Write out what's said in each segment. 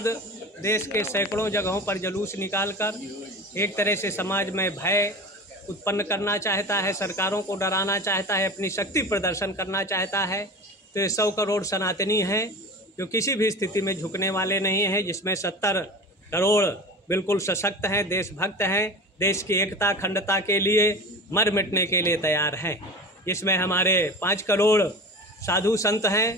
बाद देश के सैकड़ों जगहों पर जुलूस निकालकर एक तरह से समाज में भय उत्पन्न करना चाहता है, सरकारों को डराना चाहता है, अपनी शक्ति प्रदर्शन करना चाहता है। तो 100 करोड़ सनातनी हैं जो किसी भी स्थिति में झुकने वाले नहीं हैं, जिसमें 70 करोड़ बिल्कुल सशक्त हैं, देशभक्त हैं, देश की एकता अखंडता के लिए मर मिटने के लिए तैयार हैं। इसमें हमारे 5 करोड़ साधु संत हैं,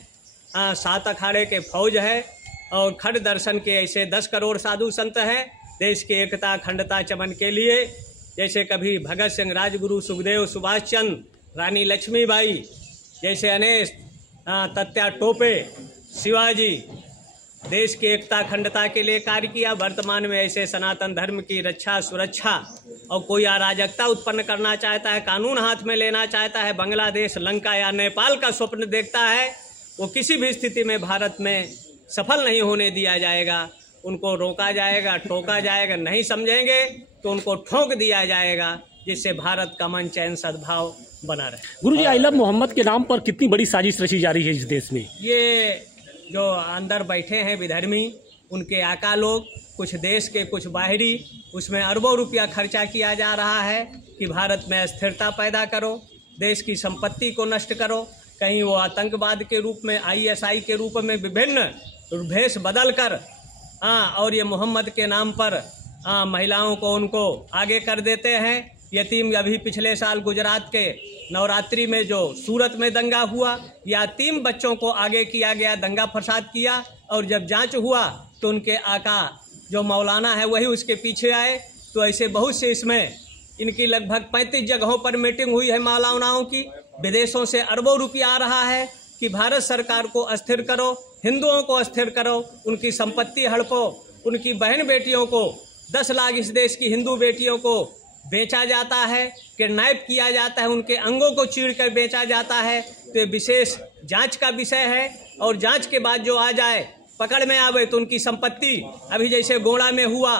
7 अखाड़े के फौज है और खड़ दर्शन के ऐसे 10 करोड़ साधु संत हैं देश की एकता अखंडता चमन के लिए। जैसे कभी भगत सिंह, राजगुरु, सुखदेव, सुभाष चंद्र, रानी लक्ष्मीबाई जैसे अनेक तत्या टोपे, शिवाजी देश की एकता अखंडता के लिए कार्य किया। वर्तमान में ऐसे सनातन धर्म की रक्षा सुरक्षा और कोई अराजकता उत्पन्न करना चाहता है, कानून हाथ में लेना चाहता है, बांग्लादेश, लंका या नेपाल का स्वप्न देखता है, वो किसी भी स्थिति में भारत में सफल नहीं होने दिया जाएगा। उनको रोका जाएगा, टोका जाएगा, नहीं समझेंगे तो उनको ठोक दिया जाएगा, जिससे भारत का अमन चैन सद्भाव बना रहे। गुरुजी, आई लव मोहम्मद के नाम पर कितनी बड़ी साजिश रची जा रही है इस देश में। ये जो अंदर बैठे हैं विधर्मी, उनके आका लोग, कुछ देश के कुछ बाहरी, उसमें अरबों रुपया खर्चा किया जा रहा है कि भारत में अस्थिरता पैदा करो, देश की संपत्ति को नष्ट करो। कहीं वो आतंकवाद के रूप में, ISI के रूप में विभिन्न भेष बदल कर और ये मोहम्मद के नाम पर महिलाओं को उनको आगे कर देते हैं। यतीम, अभी पिछले साल गुजरात के नवरात्रि में जो सूरत में दंगा हुआ, यतीम बच्चों को आगे किया गया, दंगा फसाद किया, और जब जांच हुआ तो उनके आका जो मौलाना है वही उसके पीछे आए। तो ऐसे बहुत से इसमें इनकी लगभग 35 जगहों पर मीटिंग हुई है मौलानाओं की। विदेशों से अरबों रुपया आ रहा है कि भारत सरकार को अस्थिर करो, हिंदुओं को अस्थिर करो, उनकी संपत्ति हड़पो, उनकी बहन बेटियों को 10 लाख इस देश की हिंदू बेटियों को बेचा जाता है, किडनैप किया जाता है, उनके अंगों को चीर कर बेचा जाता है। तो ये विशेष जांच का विषय है, और जांच के बाद जो आ जाए, पकड़ में आवे, तो उनकी संपत्ति, अभी जैसे गोड़ा में हुआ,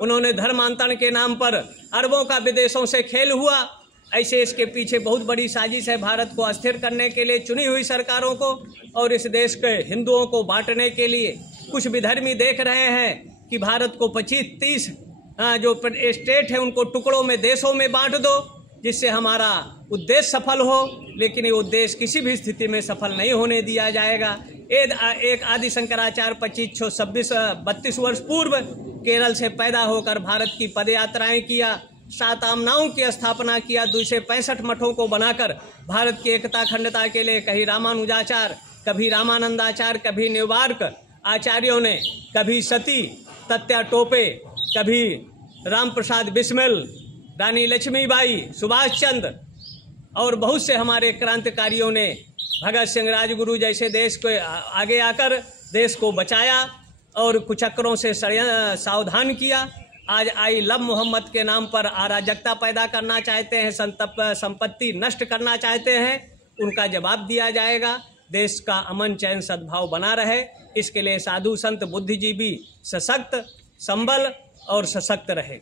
उन्होंने धर्मांतरण के नाम पर अरबों का विदेशों से खेल हुआ, ऐसे इसके पीछे बहुत बड़ी साजिश है भारत को अस्थिर करने के लिए, चुनी हुई सरकारों को और इस देश के हिंदुओं को बांटने के लिए। कुछ विधर्मी देख रहे हैं कि भारत को 25-30 जो स्टेट है उनको टुकड़ों में, देशों में बांट दो, जिससे हमारा उद्देश्य सफल हो, लेकिन ये उद्देश्य किसी भी स्थिति में सफल नहीं होने दिया जाएगा। एक आदि शंकराचार्य 32 वर्ष पूर्व केरल से पैदा होकर भारत की पदयात्राएं किया, 7 आमनाओं की स्थापना किया, 265 मठों को बनाकर भारत की एकता अखंडता के लिए कहीं रामानुजाचार्य, कभी रामानंदाचार्य, कभी निवार्क आचार्यों ने, कभी सती, तत्या टोपे, कभी राम प्रसाद बिस्मिल, रानी लक्ष्मीबाई, सुभाष चंद्र और बहुत से हमारे क्रांतिकारियों ने, भगत सिंह, राजगुरु जैसे देश को आगे आकर देश को बचाया और कुचक्रों से सावधान किया। आज आई लव मोहम्मद के नाम पर अराजकता पैदा करना चाहते हैं, संपत्ति नष्ट करना चाहते हैं, उनका जवाब दिया जाएगा। देश का अमन चैन सद्भाव बना रहे, इसके लिए साधु संत बुद्धिजीवी सशक्त, संबल और सशक्त रहे।